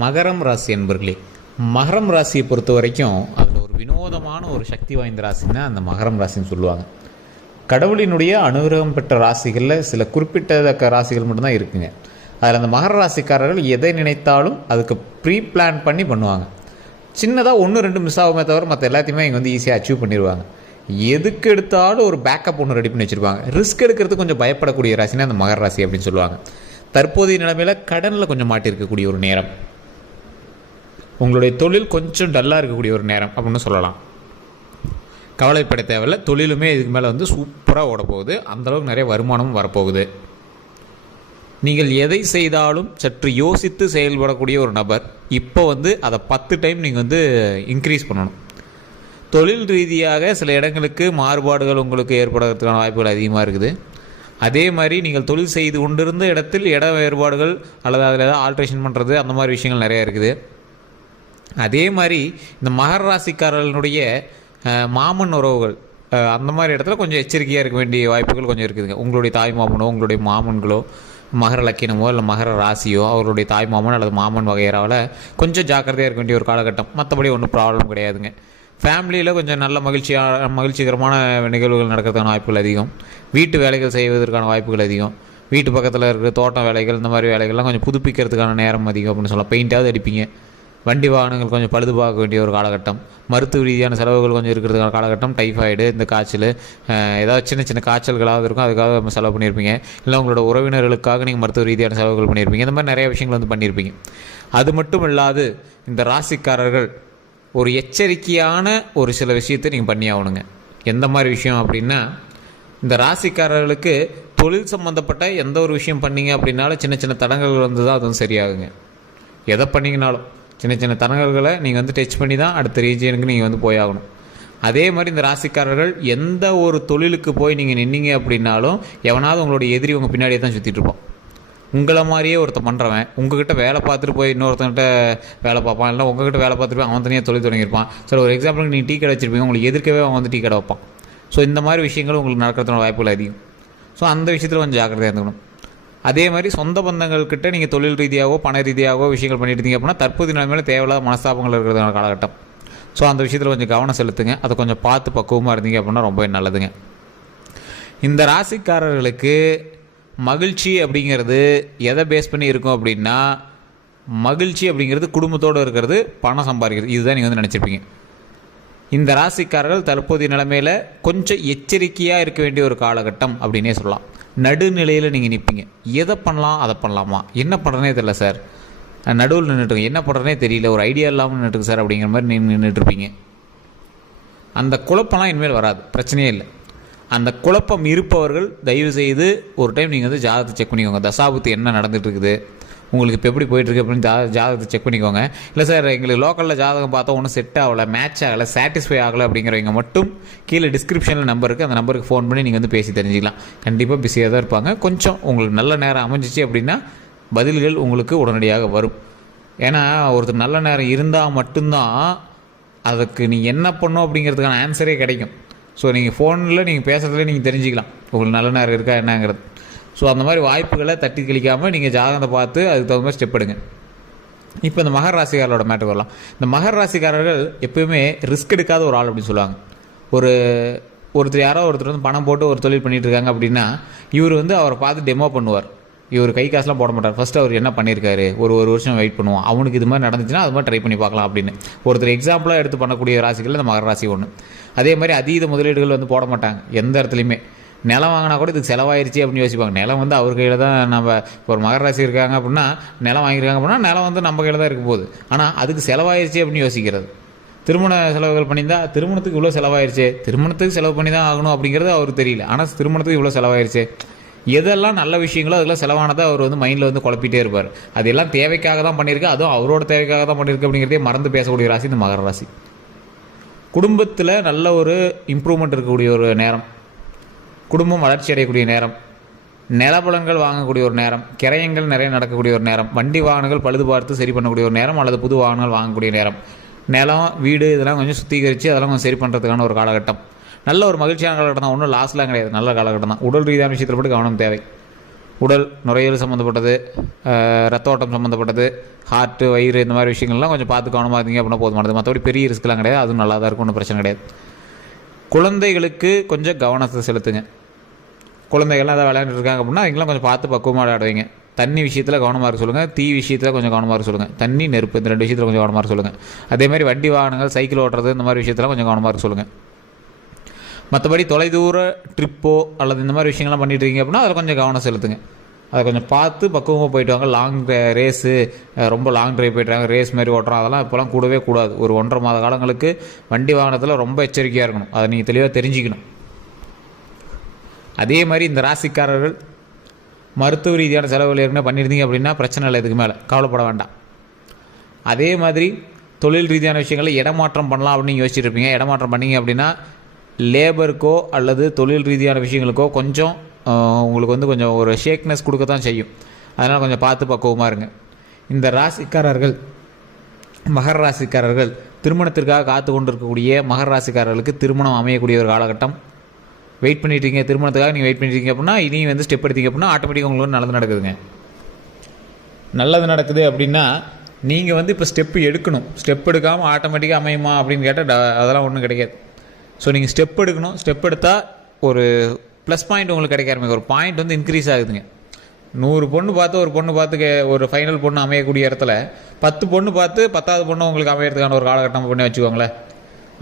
மகரம் ராசி என்பர்களே, மகரம் ராசியை பொறுத்த வரைக்கும் அதில் ஒரு வினோதமான ஒரு சக்தி வாய்ந்த ராசின்னா அந்த மகரம் ராசின்னு சொல்லுவாங்க. கடவுளினுடைய அனுகிரகம் பெற்ற ராசிகளில் சில குறிப்பிட்டத்தக்க ராசிகள் மட்டும்தான் இருக்குங்க. அதில் அந்த மகர ராசிக்காரர்கள் எதை நினைத்தாலும் அதுக்கு ப்ரீ பிளான் பண்ணி பண்ணுவாங்க. சின்னதாக 1-2 மிஸ் ஆகுமே தவிர மற்ற எல்லாத்தையுமே இங்கே வந்து ஈஸியாக அச்சீவ் பண்ணிடுவாங்க. எதுக்கு எடுத்தாலும் ஒரு பேக்கப் ஒன்று ரெடி பண்ணி வச்சுருப்பாங்க. ரிஸ்க் எடுக்கிறதுக்கு கொஞ்சம் பயப்படக்கூடிய ராசினா அந்த மகர ராசி அப்படின்னு சொல்லுவாங்க. தற்போதைய நிலைமையில் கடனில் கொஞ்சம் மாட்டியிருக்கக்கூடிய ஒரு நேரம், உங்களுடைய தொழில் கொஞ்சம் டல்லாக இருக்கக்கூடிய ஒரு நேரம் அப்படின்னு சொல்லலாம். கவலைப்பட தேவையில்லை, தொழிலுமே இதுக்கு மேலே வந்து சூப்பராக ஓடப்போகுது. அந்தளவுக்கு நிறைய வருமானமும் வரப்போகுது. நீங்கள் எதை செய்தாலும் சற்று யோசித்து செயல்படக்கூடிய ஒரு நபர். இப்போ வந்து அதை 10 டைம் நீங்கள் வந்து இன்க்ரீஸ் பண்ணணும். தொழில் ரீதியாக சில இடங்களுக்கு மாறுபாடுகள் உங்களுக்கு ஏற்படுறதுக்கான வாய்ப்புகள் அதிகமாக இருக்குது. அதே மாதிரி நீங்கள் தொழில் செய்து கொண்டிருந்த இடத்தில் இட வேறுபாடுகள் அல்லது அதில் ஏதாவது ஆல்ட்ரேஷன் பண்ணுறது அந்த மாதிரி விஷயங்கள் நிறையா இருக்குது. அதே மாதிரி இந்த மகர ராசிக்காரர்களுடைய மாமன் உறவுகள் அந்த மாதிரி இடத்துல கொஞ்சம் எச்சரிக்கையாக இருக்க வேண்டிய வாய்ப்புகள் கொஞ்சம் இருக்குதுங்க. உங்களுடைய தாய் மாமனோ உங்களுடைய மாமன்களோ மகர லக்கினமோ இல்லை மகர ராசியோ அவருடைய தாய் மாமன் அல்லது மாமன் வகையறாவில் கொஞ்சம் ஜாக்கிரதையாக இருக்க வேண்டிய ஒரு காலகட்டம். மற்றபடி ஒன்றும் ப்ராப்ளம் கிடையாதுங்க. ஃபேமிலியில் கொஞ்சம் நல்ல மகிழ்ச்சிகரமான நிகழ்வுகள் நடக்கிறதுக்கான வாய்ப்புகள் அதிகம். வீட்டு வேலைகள் செய்வதற்கான வாய்ப்புகள் அதிகம். வீட்டு பக்கத்தில் இருக்கிற தோட்டம் வேலைகள் இந்த மாதிரி வேலைகள்லாம் கொஞ்சம் புதுப்பிக்கிறதுக்கான நேரம் அதிகம் அப்படின்னு சொல்லலாம். பெயிண்டாவது அடிப்பீங்க. வண்டி வாகனங்கள் கொஞ்சம் பழுது பார்க்க வேண்டிய ஒரு காலகட்டம். மருத்துவ ரீதியான செலவுகள் கொஞ்சம் இருக்கிறதுக்கான காலகட்டம். டைஃபாய்டு, இந்த காய்ச்சல், ஏதாவது சின்ன சின்ன காய்ச்சல்களாவது இருக்கும், அதுக்காக நம்ம செலவு பண்ணியிருப்பீங்க. இல்லை உங்களோட உறவினர்களுக்காக நீங்கள் மருத்துவ ரீதியான செலவுகள் பண்ணியிருப்பீங்க. இந்த மாதிரி நிறைய விஷயங்கள் வந்து பண்ணியிருப்பீங்க. அது மட்டும் இல்லாது இந்த ராசிக்காரர்கள் ஒரு எச்சரிக்கையான ஒரு சில விஷயத்தை நீங்கள் பண்ணி ஆகணுங்க. எந்த மாதிரி விஷயம் அப்படின்னா, இந்த ராசிக்காரர்களுக்கு தொழில் சம்மந்தப்பட்ட எந்த ஒரு விஷயம் பண்ணிங்க அப்படின்னாலும் சின்ன சின்ன தடங்கல்கள் வந்து தான் அது வந்து சரியாகுங்க. எதை பண்ணிங்கனாலும் சின்ன சின்ன தடங்கல்களை நீங்கள் வந்து டச் பண்ணி தான் அடுத்த ரீஜியனுக்கு நீங்கள் வந்து போயாகணும். அதே மாதிரி இந்த ராசிக்காரர்கள் எந்த ஒரு தொழிலுக்கு போய் நீங்கள் நின்னீங்க அப்படின்னாலும் எவனாவது உங்களுடைய எதிரி உங்கள் பின்னாடியே தான் சுற்றிட்டு இருப்பான். உங்களை மாதிரியே ஒருத்தன் பண்ணுறவன் உங்ககிட்ட வேலை பார்த்துட்டு போய் இன்னொருத்தன்கிட்ட வேலை பார்ப்பான். இல்லை உங்ககிட்ட வேலை பார்த்துட்டு போய் அவன் தனியாக தொழில் தொடங்கியிருப்பான். சரி, ஒரு எக்ஸாம்பிளுக்கு நீங்கள் டீ கடை வச்சுருப்பீங்க, உங்களுக்கு எதிர்க்கவே அவன் வந்து டீ கடை வைப்பான். ஸோ இந்த மாதிரி விஷயங்கள் உங்களுக்கு நடக்கிறதுன வாய்ப்புகள் அதிகம். ஸோ அந்த விஷயத்தில் கொஞ்சம் ஜாக்கிரதையாக இருந்துக்கணும். அதே மாதிரி சொந்த பந்தங்கள்கிட்ட நீங்கள் தொழில் ரீதியாகவோ பண ரீதியாகவோ விஷயங்கள் பண்ணிட்டு இருந்தீங்க அப்படின்னா தற்போதைய நிலைமையில் தேவையில்லாத மனஸ்தாபங்கள் இருக்கிறதுனால காலகட்டம். ஸோ அந்த விஷயத்தில் கொஞ்சம் கவனம் செலுத்துங்க. அதை கொஞ்சம் பார்த்து பக்குவமாக இருந்தீங்க அப்படின்னா ரொம்ப நல்லதுங்க. இந்த ராசிக்காரர்களுக்கு மகிழ்ச்சி அப்படிங்கிறது எதை பேஸ் பண்ணி இருக்கும் அப்படின்னா, மகிழ்ச்சி அப்படிங்கிறது குடும்பத்தோடு இருக்கிறது, பணம் சம்பாதிக்கிறது. இதுதான் நீங்கள் வந்து நினச்சிருப்பீங்க. இந்த ராசிக்காரர்கள் தற்போதைய நிலைமையில் கொஞ்சம் எச்சரிக்கையாக இருக்க வேண்டிய ஒரு காலகட்டம் அப்படின்னே சொல்லலாம். நடுநிலையில் நீங்கள் நிற்பீங்க. எதை பண்ணலாம் அதை பண்ணலாமா, என்ன பண்ணுறனே தெரியல சார், நடுவில் நின்றுட்டுருங்க, என்ன பண்ணுறனே தெரியல, ஒரு ஐடியா இல்லாமல் நின்றுட்டுருக்கு சார் அப்படிங்கிற மாதிரி நீங்கள் நின்றுட்டுருப்பீங்க. அந்த குழப்பம்லாம் இனிமேல் வராது, பிரச்சனையே இல்லை. அந்த குழப்பம் இருப்பவர்கள் தயவுசெய்து ஒரு டைம் நீங்கள் வந்து ஜாதகத்தை செக் பண்ணிக்கோங்க. தசாபுத்தி என்ன நடந்துகிட்டு இருக்குது, உங்களுக்கு இப்போ எப்படி போயிட்டுருக்கு அப்படின்னு ஜாதகத்தை செக் பண்ணிக்கோங்க. இல்லை சார் எங்களுக்கு லோக்கலில் ஜாதகம் பார்த்தா ஒன்றும் செட் ஆகலை, மேட்ச் ஆகலை, சாட்டிஸ்ஃபை ஆகலை அப்படிங்கிறவங்க மட்டும் கீழே டிஸ்கிரிப்ஷனில் நம்பர் இருக்குது, அந்த நம்பருக்கு ஃபோன் பண்ணி நீங்கள் வந்து பேசி தெரிஞ்சிக்கலாம். கண்டிப்பாக பிஸியாக தான் இருப்பாங்க. கொஞ்சம் உங்களுக்கு நல்ல நேரம் அமைஞ்சிச்சு அப்படின்னா பதில்கள் உங்களுக்கு உடனடியாக வரும். ஏன்னா ஒருத்தர் நல்ல நேரம் இருந்தால் மட்டும்தான் அதுக்கு நீங்கள் என்ன பண்ணணும் அப்படிங்கிறதுக்கான ஆன்சரே கிடைக்கும். ஸோ நீங்கள் ஃபோனில் நீங்கள் பேசுகிறதுல நீங்கள் தெரிஞ்சிக்கலாம் உங்களுக்கு நல்ல நேரம் இருக்கா என்னங்கிறது. ஸோ அந்த மாதிரி வாய்ப்புகளை தட்டி கழிக்காமல் நீங்கள் ஜாதகத்தை பார்த்து அதுக்கு தகுந்த மாதிரி ஸ்டெப் எடுங்க. இப்போ இந்த மகர ராசிக்காரரோட மேட்டர் வரலாம். இந்த மகர ராசிக்காரர்கள் எப்போயுமே ரிஸ்க் எடுக்காத ஒரு ஆள் அப்படின்னு சொல்லுவாங்க. ஒருத்தர் யாரோ ஒருத்தர் வந்து பணம் போட்டு ஒரு தொழில் பண்ணிகிட்டு இருக்காங்க அப்படின்னா இவர் வந்து அவரை பார்த்து டெமோ பண்ணுவார். இவர் கை காசுலாம் போட மாட்டார். ஃபஸ்ட்டு அவர் என்ன பண்ணியிருக்காரு ஒரு வருஷம் வெயிட் பண்ணுவோம், அவனுக்கு இது மாதிரி நடந்துச்சுன்னா அது மாதிரி ட்ரை பண்ணி பார்க்கலாம் அப்படின்னு ஒருத்தர் எக்ஸாம்பிளாக எடுத்து பண்ணக்கூடிய ராசிகள் இந்த மகர ராசி ஒன்று. அதே மாதிரி அதீத முதலீடுகள் வந்து போட மாட்டாங்க எந்த இடத்துலையுமே. நிலம் வாங்கினா கூட இதுக்கு செலவாயிருச்சு அப்படின்னு யோசிப்பாங்க. நிலம் வந்து அவர் கையில் தான். நம்ம ஒரு மகர ராசி இருக்காங்க அப்படின்னா நிலம் வாங்கியிருக்காங்க அப்படின்னா நிலம் வந்து நம்ம கையில் தான் இருக்க போகுது. ஆனால் அதுக்கு செலவாயிருச்சு அப்படின்னு யோசிக்கிறது. திருமண செலவுகள் பண்ணியிருந்தால் திருமணத்துக்கு இவ்வளோ செலவாயிருச்சு, திருமணத்துக்கு செலவு பண்ணி தான் ஆகணும் அப்படிங்கிறது அவருக்கு தெரியல. ஆனால் திருமணத்துக்கு இவ்வளோ செலவாயிருச்சு, எதெல்லாம் நல்ல விஷயங்களோ அதெல்லாம் செலவானதை அவர் வந்து மைண்டில் வந்து குழப்பிட்டே இருப்பார். அதெல்லாம் தேவைக்காக தான் பண்ணியிருக்கு, அதுவும் அவரோட தேவைக்காக தான் பண்ணியிருக்கு அப்படிங்கிறதே மறந்து பேசக்கூடிய ராசி இந்த மகர ராசி. குடும்பத்தில் நல்ல ஒரு இம்ப்ரூவ்மெண்ட் இருக்கக்கூடிய ஒரு நேரம், குடும்பம் வளர்ச்சி அடையக்கூடிய நேரம், நிலபலன்கள் வாங்கக்கூடிய ஒரு நேரம், கிரயங்கள் நிறைய நடக்கக்கூடிய ஒரு நேரம், வண்டி வாகனங்கள் பழுது பார்த்து சரி பண்ணக்கூடிய ஒரு நேரம் அல்லது புது வாகனங்கள் வாங்கக்கூடிய நேரம், நிலம் வீடு இதெல்லாம் கொஞ்சம் சுத்திகரித்து அதெல்லாம் கொஞ்சம் சரி பண்ணுறதுக்கான ஒரு காலகட்டம். நல்ல ஒரு மகிழ்ச்சியான காலகட்டம் தான், ஒன்றும் லாஸ்லாம் கிடையாது, நல்ல காலகட்டம் தான். உடல் ரீதியான விஷயத்தில் மட்டும் கவனம் தேவை. உடல் நுரையீரல் சம்மந்தப்பட்டது, ரத்த ஓட்டம் சம்மந்தப்பட்டது, ஹார்ட்டு, வயிறு, இந்த மாதிரி விஷயங்கள்லாம் கொஞ்சம் பார்த்து கவனமாக இருந்தீங்க அப்படின்னா போதுமானது. மற்றபடி பெரிய ரிஸ்க்லாம் கிடையாது, அதுவும் நல்லா தான் இருக்கும், ஒன்றும் பிரச்சனை கிடையாது. குழந்தைகளுக்கு கொஞ்சம் கவனத்தை செலுத்துங்க. குழந்தைகள்லாம் எதாவது விளையாண்டுட்டு இருக்காங்க அப்படின்னா அவங்களாம் கொஞ்சம் பார்த்து பக்குவமாக விளையாடுவீங்க. தண்ணி விஷயத்தில் கவனமாக இருக்க சொல்லுங்கள், தீ விஷயத்தில் கொஞ்சம் கவனமாக இருக்க சொல்லுங்கள். தண்ணி, நெருப்பு, இந்த 2 விஷயத்தில் கொஞ்சம் கவனமாக இருக்க சொல்லுங்கள். அதேமாதிரி வண்டி வாகனங்கள், சைக்கிள் ஓட்டுறது, இந்த மாதிரி விஷயத்தில் கொஞ்சம் கவனமாக இருக்க சொல்லுங்கள். மற்றபடி தொலைதூர ட்ரிப்போ அல்லது இந்த மாதிரி விஷயங்கள்லாம் பண்ணிட்டு இருக்கீங்க அப்படின்னா அதில் கொஞ்சம் கவனம் செலுத்துங்க. அதை கொஞ்சம் பார்த்து பக்குவமாக போயிட்டு வாங்க. லாங் ரேஸு, ரொம்ப லாங் ட்ரைவ் போய்ட்டுறாங்க, ரேஸ் மாதிரி ஓட்டுறோம், அதெல்லாம் இப்போலாம் கூடவே கூடாது. ஒரு 1.5 மாத காலங்களுக்கு வண்டி வாகனத்தில் ரொம்ப எச்சரிக்கையாக இருக்கணும். அதை நீங்கள் தெளிவாக தெரிஞ்சுக்கணும். அதே மாதிரி இந்த ராசிக்காரர்கள் மருத்துவ ரீதியான செலவுகள் ஏற்கனவே பண்ணியிருந்தீங்க அப்படின்னா பிரச்சனை இல்லை, இதுக்கு மேலே கவலைப்பட வேண்டாம். அதே மாதிரி தொழில் ரீதியான விஷயங்களில் இடமாற்றம் பண்ணலாம் அப்படின்னு யோசிச்சுட்டு இருப்பீங்க. இடமாற்றம் பண்ணிங்க அப்படின்னா லேபருக்கோ அல்லது தொழில் ரீதியான விஷயங்களுக்கோ கொஞ்சம் உங்களுக்கு கொஞ்சம் ஒரு ஷேக்னஸ் கொடுக்க தான் செய்யும். அதனால் கொஞ்சம் பார்த்து பக்குவமாக இருங்க. இந்த ராசிக்காரர்கள், மகர ராசிக்காரர்கள், திருமணத்திற்காக காத்து கொண்டு இருக்கக்கூடிய மகர ராசிக்காரர்களுக்கு திருமணம் அமையக்கூடிய ஒரு காலகட்டம். வெயிட் பண்ணிட்டீங்க, திருமணத்துக்காக நீங்கள் வெயிட் பண்ணிட்டீங்க அப்படின்னா இனி ஸ்டெப் எடுத்தீங்க அப்படின்னா ஆட்டோமேட்டிக்காக உங்களுக்கு நல்லது நடக்குதுங்க. நல்லது நடக்குது அப்படின்னா நீங்கள் இப்போ ஸ்டெப்பு எடுக்கணும். ஸ்டெப் எடுக்காமல் ஆட்டோமேட்டிக்காக அமையுமா அப்படின்னு கேட்டால் அதெல்லாம் ஒன்றும் கிடைக்காது. ஸோ நீங்கள் ஸ்டெப் எடுக்கணும். ஸ்டெப் எடுத்தால் ஒரு ப்ளஸ் பாயிண்ட் உங்களுக்கு கிடைக்க ஆரம்பிக்கும். ஒரு பாயிண்ட் இன்க்ரீஸ் ஆகுதுங்க. 100 பொண்ணு பார்த்து ஒரு பொண்ணு பார்த்து ஒரு ஃபைனல் பொண்ணு அமையக்கூடிய இடத்துல 10 பொண்ணு பார்த்து 10வது பொண்ணு உங்களுக்கு அமையறதுக்கான ஒரு காலகட்டம் பண்ணி வச்சுக்கோங்களேன்.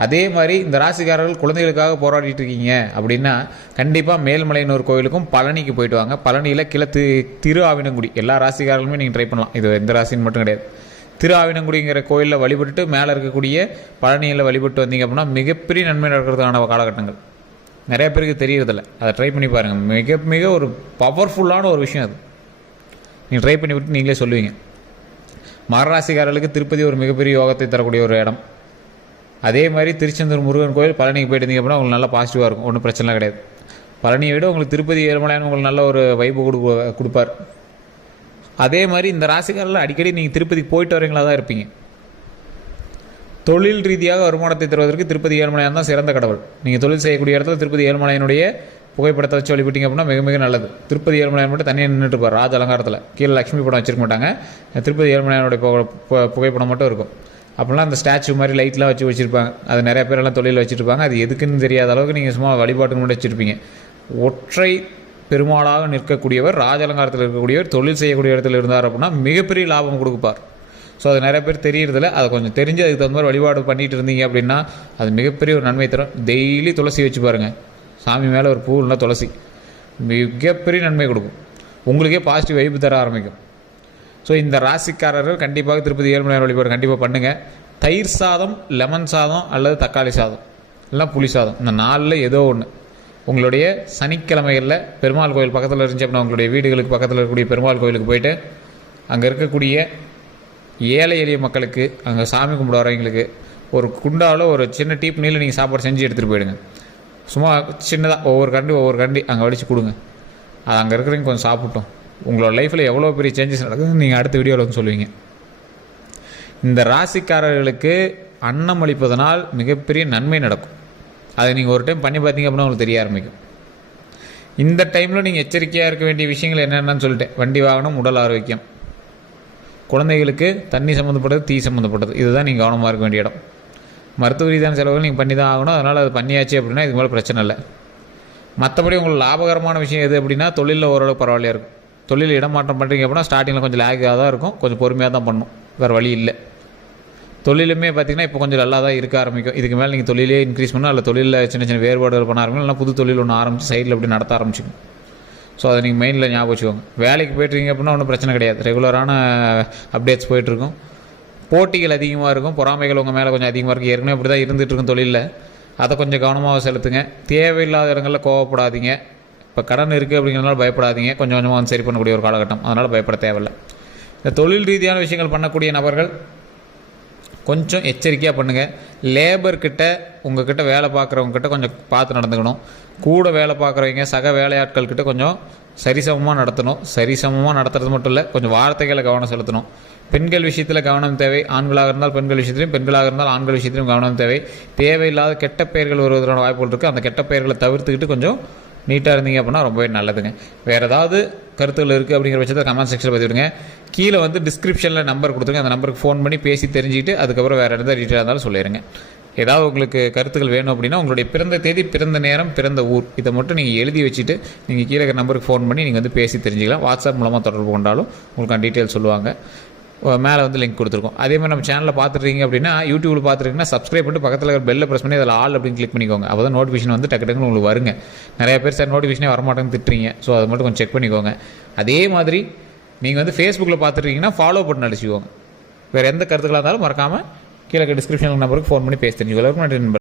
அதே மாதிரி இந்த ராசிக்காரர்கள் குழந்தைகளுக்காக போராடிட்டு இருக்கீங்க அப்படின்னா கண்டிப்பாக மேல்மலையனூர் கோயிலுக்கும் பழனிக்கு போயிட்டு வாங்க. பழனியில் திரு ஆவினங்குடி எல்லா ராசிக்காரர்களுமே நீங்கள் ட்ரை பண்ணலாம். இது எந்த ராசின்னு மட்டும் கிடையாது. திரு ஆவினங்குடிங்கிற கோயிலில் வழிபட்டு மேலே இருக்கக்கூடிய பழனியில் வழிபட்டு வந்தீங்க அப்படின்னா மிகப்பெரிய நன்மை நடக்கிறதுக்கான காலகட்டங்கள். நிறைய பேருக்கு தெரியறதில்ல, அதை ட்ரை பண்ணி பாருங்கள். மிக மிக ஒரு பவர்ஃபுல்லான ஒரு விஷயம் அது. நீங்கள் ட்ரை பண்ணி விட்டு நீங்களே சொல்லுவீங்க. மகராசிக்காரர்களுக்கு திருப்பதி ஒரு மிகப்பெரிய யோகத்தை தரக்கூடிய ஒரு இடம். அதே மாதிரி திருச்செந்தூர் முருகன் கோயில், பழனிக்கு போயிட்டு இருந்தீங்க அப்படின்னா உங்களுக்கு நல்லா பாசிட்டிவாக இருக்கும், ஒன்றும் பிரச்சனை கிடையாது. பழனியை விட உங்களுக்கு திருப்பதி ஏழுமலையான் உங்களுக்கு நல்ல ஒரு வைப்பு கொடுப்பார். அதே மாதிரி இந்த ராசிக்காரில் அடிக்கடி நீங்கள் திருப்பதிக்கு போயிட்டு வரீங்களா தான் இருப்பீங்க. தொழில் ரீதியாக வருமானத்தை தருவதற்கு திருப்பதி ஏழுமலையான் தான் சிறந்த கடவுள். நீங்கள் தொழில் செய்யக்கூடிய இடத்துல திருப்பதி ஏழுமலையானுடைய புகைப்படத்தை வச்சு வழிபட்டீங்க அப்படின்னா மிக மிக நல்லது. திருப்பதி ஏழுமலையான் மட்டும் தனியாக நின்றுட்டு இருப்பார் ராஜ அலங்காரத்தில். கீழே லட்சுமி படம் வச்சிருக்க மாட்டாங்க, திருப்பதி ஏழுமலையானுடைய புகைப்படம் மட்டும் இருக்கும். அப்படிலாம் அந்த ஸ்டாச்சு மாதிரி லைட்லாம் வச்சுருப்பாங்க. அது நிறைய பேரெல்லாம் தொழில் வச்சுருப்பாங்க. அது எதுக்குன்னு தெரியாத அளவுக்கு நீங்கள் சும்மா வழிபாட்டுக்கு மட்டும் வச்சுருப்பீங்க. ஒற்றை பெருமாளாக நிற்கக்கூடியவர், ராஜ அலங்காரத்தில் இருக்கக்கூடியவர், தொழில் செய்யக்கூடிய இடத்துல இருந்தார் அப்படின்னா மிகப்பெரிய லாபம் கொடுப்பார். ஸோ அது நிறைய பேர் தெரியறதில்ல. அதை கொஞ்சம் தெரிஞ்சு அதுக்கு தகுந்த மாதிரி வழிபாடு பண்ணிகிட்டு இருந்தீங்க அப்படின்னா அது மிகப்பெரிய ஒரு நன்மை தரும். டெய்லி துளசி வச்சு பாருங்கள். சாமி மேலே ஒரு பூ இல்லை துளசி மிகப்பெரிய நன்மை கொடுக்கும். உங்களுக்கே பாசிட்டிவ் வைப்பு தர ஆரம்பிக்கும். ஸோ இந்த ராசிக்காரர்கள் கண்டிப்பாக திருப்பதி ஏழுமலையான் வழிபாடு கண்டிப்பாக பண்ணுங்கள். தயிர் சாதம், லெமன் சாதம் அல்லது தக்காளி சாதம் இல்லைனா புளி சாதம், இந்த 4ல் ஏதோ ஒன்று உங்களுடைய சனிக்கிழமைகளில் பெருமாள் கோயில் பக்கத்தில் இருந்துச்சு அப்படின்னா உங்களுடைய வீடுகளுக்கு பக்கத்தில் இருக்கக்கூடிய பெருமாள் கோயிலுக்கு போயிட்டு அங்கே இருக்கக்கூடிய ஏழை எளிய மக்களுக்கு, அங்கே சாமி கும்பிட வரவங்களுக்கு ஒரு குண்டாவில் ஒரு சின்ன டீப் நீல நீங்கள் சாப்பாடு செஞ்சு எடுத்துகிட்டு போயிடுங்க. சும்மா சின்னதாக ஒவ்வொரு கண்டி அங்கே வடித்து கொடுங்க. அது அங்கே இருக்கிறவங்க கொஞ்சம் சாப்பிட்டோம். உங்களோட லைஃப்பில் எவ்வளோ பெரிய சேஞ்சஸ் நடக்குதுன்னு நீங்கள் அடுத்த வீடியோவில் சொல்லுவீங்க. இந்த ராசிக்காரர்களுக்கு அன்னம் அளிப்பதனால் மிகப்பெரிய நன்மை நடக்கும். அதை நீங்கள் ஒரு டைம் பண்ணி பார்த்தீங்க அப்படின்னா உங்களுக்கு தெரிய ஆரம்பிக்கும். இந்த டைமில் நீங்கள் எச்சரிக்கையாக இருக்க வேண்டிய விஷயங்கள் என்னென்னு சொல்லிட்டேன். வண்டி வாகனம், உடல் ஆரோக்கியம், குழந்தைகளுக்கு தண்ணி சம்மந்தப்பட்டது, தீ சம்மந்தப்பட்டது, இதுதான் நீங்கள் கவனமாக இருக்க வேண்டிய இடம். மருத்துவ ரீதியான செலவுகள் நீங்கள் பண்ணி தான் ஆகணும். அதனால் அது பண்ணியாச்சு அப்படின்னா இதுக்கு மேலே பிரச்சனை இல்லை. மற்றபடி உங்களுக்கு லாபகரமான விஷயம் எது அப்படின்னா தொழிலில் ஓரளவுக்கு பரவாயில்லையாக இருக்கும். தொழில் இடமாற்றம் பண்ணுறீங்க அப்படின்னா ஸ்டார்டிங்கில் கொஞ்சம் லேக்காக தான் இருக்கும், கொஞ்சம் பொறுமையாக தான் பண்ணணும், வேறு வழி இல்லை. தொழிலுமே பார்த்திங்கன்னா இப்போ கொஞ்சம் நல்லா தான் இருக்க ஆரம்பிக்கும். இதுக்கு மேலே நீங்கள் தொழிலே இன்க்ரீஸ் பண்ணால் அல்ல தொழிலில் சின்ன சின்ன வேறுபாடுகள் பண்ண ஆரம்பிக்கும், இல்லைனா புது தொழில் ஒன்று ஆரம்பித்து சைடில் அப்படி நடத்த ஆரம்பிச்சிக்கும். ஸோ அதை நீங்கள் மெயினில் ஞாபகம் வச்சுக்கோங்க. வேலைக்கு போய்ட்டுருக்கீங்க அப்படின்னா ஒன்றும் பிரச்சனை கிடையாது, ரெகுலரான அப்டேட்ஸ் போய்ட்டுருக்கும். போட்டிகள் அதிகமாக இருக்கும், பொறாமைகள் உங்கள் மேலே கொஞ்சம் அதிகமாக இருக்குது. ஏற்கனவே அப்படி தான் இருந்துகிட்ருக்கும் தொழிலில். அதை கொஞ்சம் கவனமாக செலுத்துங்க. தேவையில்லாத இடங்களில் கோவப்படாதீங்க. இப்போ கடன் இருக்குது அப்படிங்கிறதுனால பயப்படாதீங்க. கொஞ்சம் கொஞ்சமாக சரி பண்ணக்கூடிய ஒரு காலகட்டம், அதனால் பயப்பட தேவையில்லை. இந்த தொழில் ரீதியான விஷயங்கள் பண்ணக்கூடிய நபர்கள் கொஞ்சம் எச்சரிக்கையாக பண்ணுங்கள். லேபர்கிட்ட, உங்கள்கிட்ட வேலை பார்க்குறவங்கக்கிட்ட கொஞ்சம் பார்த்து நடந்துக்கணும். கூட வேலை பார்க்குறவங்க சக வேலையாட்கள்கிட்ட கொஞ்சம் சரிசமமாக நடத்தணும். சரிசமமாக நடத்துறது மட்டும் இல்லை, கொஞ்சம் வார்த்தைகளை கவனம் செலுத்தணும். பெண்கள் விஷயத்தில் கவனம் தேவை. ஆண்களாக இருந்தால் பெண்கள் விஷயத்திலையும், பெண்களாக இருந்தால் ஆண்கள் விஷயத்திலையும் கவனம் தேவை. தேவையில்லாத கெட்ட பெயர்கள் வருவதற்கான வாய்ப்புகள் இருக்குது. அந்த கெட்ட பெயர்களை தவிர்த்துக்கிட்டு கொஞ்சம் நீட்டாக இருந்தீங்க அப்படின்னா ரொம்பவே நல்லதுங்க. வேறு ஏதாவது கருத்துக்கள் இருக்குது அப்படிங்கிற பட்சத்தை கமெண்ட் செக்ஷனில் பதிவிடுங்க. கீழே வந்து டிஸ்கிரிப்ஷனில் நம்பர் கொடுத்துருங்க, அந்த நம்பருக்கு ஃபோன் பண்ணி பேசி தெரிஞ்சுக்கிட்டு அதுக்கப்புறம் வேறு எதாவது டீட்டெயிலாக இருந்தாலும் சொல்லிடுங்க. ஏதாவது உங்களுக்கு கருத்துக்கள் வேணும் அப்படின்னா உங்களுடைய பிறந்த தேதி, பிறந்த நேரம், பிறந்த ஊர் இதை மட்டும் நீங்கள் எழுதி வச்சுட்டு நீங்கள் கீழே இருக்கிற நம்பருக்கு ஃபோன் பண்ணி நீங்கள் வந்து பேசி தெரிஞ்சுக்கலாம். வாட்ஸ்அப் மூலமாக தொடர்பு கொண்டாலும் உங்களுக்கு டீட்டெயில் சொல்லுவாங்க. மேலே வந்து லிங்க் கொடுத்துருக்கோம். அதே மாதிரி நம்ம சேனலில் பார்த்துருக்கீங்க அப்படின்னா யூடியூப்பில் பார்த்துருக்கீங்கன்னா சப்ஸ்கிரைப் பண்ணிட்டு பக்கத்தில் இருக்கிற பெல்லை ப்ரெஸ் பண்ணி அதில் ஆல் அப்படின்னு கிளிக் பண்ணிக்கோங்க. அப்போ தான் நோட்டிஃபிகேஷன் வந்து டக்கு டக்குன்னு உங்களுக்கு வருங்க. நிறைய பேர் சார் நோட்டிஃபிகேஷனே வரமாட்டேன்னு திட்டுறீங்க. ஸோ அதை மட்டும் கொஞ்சம் செக் பண்ணிக்கோங்க. அதே மாதிரி நீங்கள் வந்து ஃபேஸ்புக்கில் பார்த்துருக்கீங்கன்னா ஃபாலோ பண்ணி அடிச்சுக்கோங்க. வேறு எந்த கருத்துக்களாக இருந்தாலும் மறக்காமல் கீழே டிஸ்கிரிப்ஷன் நம்பருக்கு ஃபோன் பண்ணி பேசி தெரிஞ்சுக்கோங்க.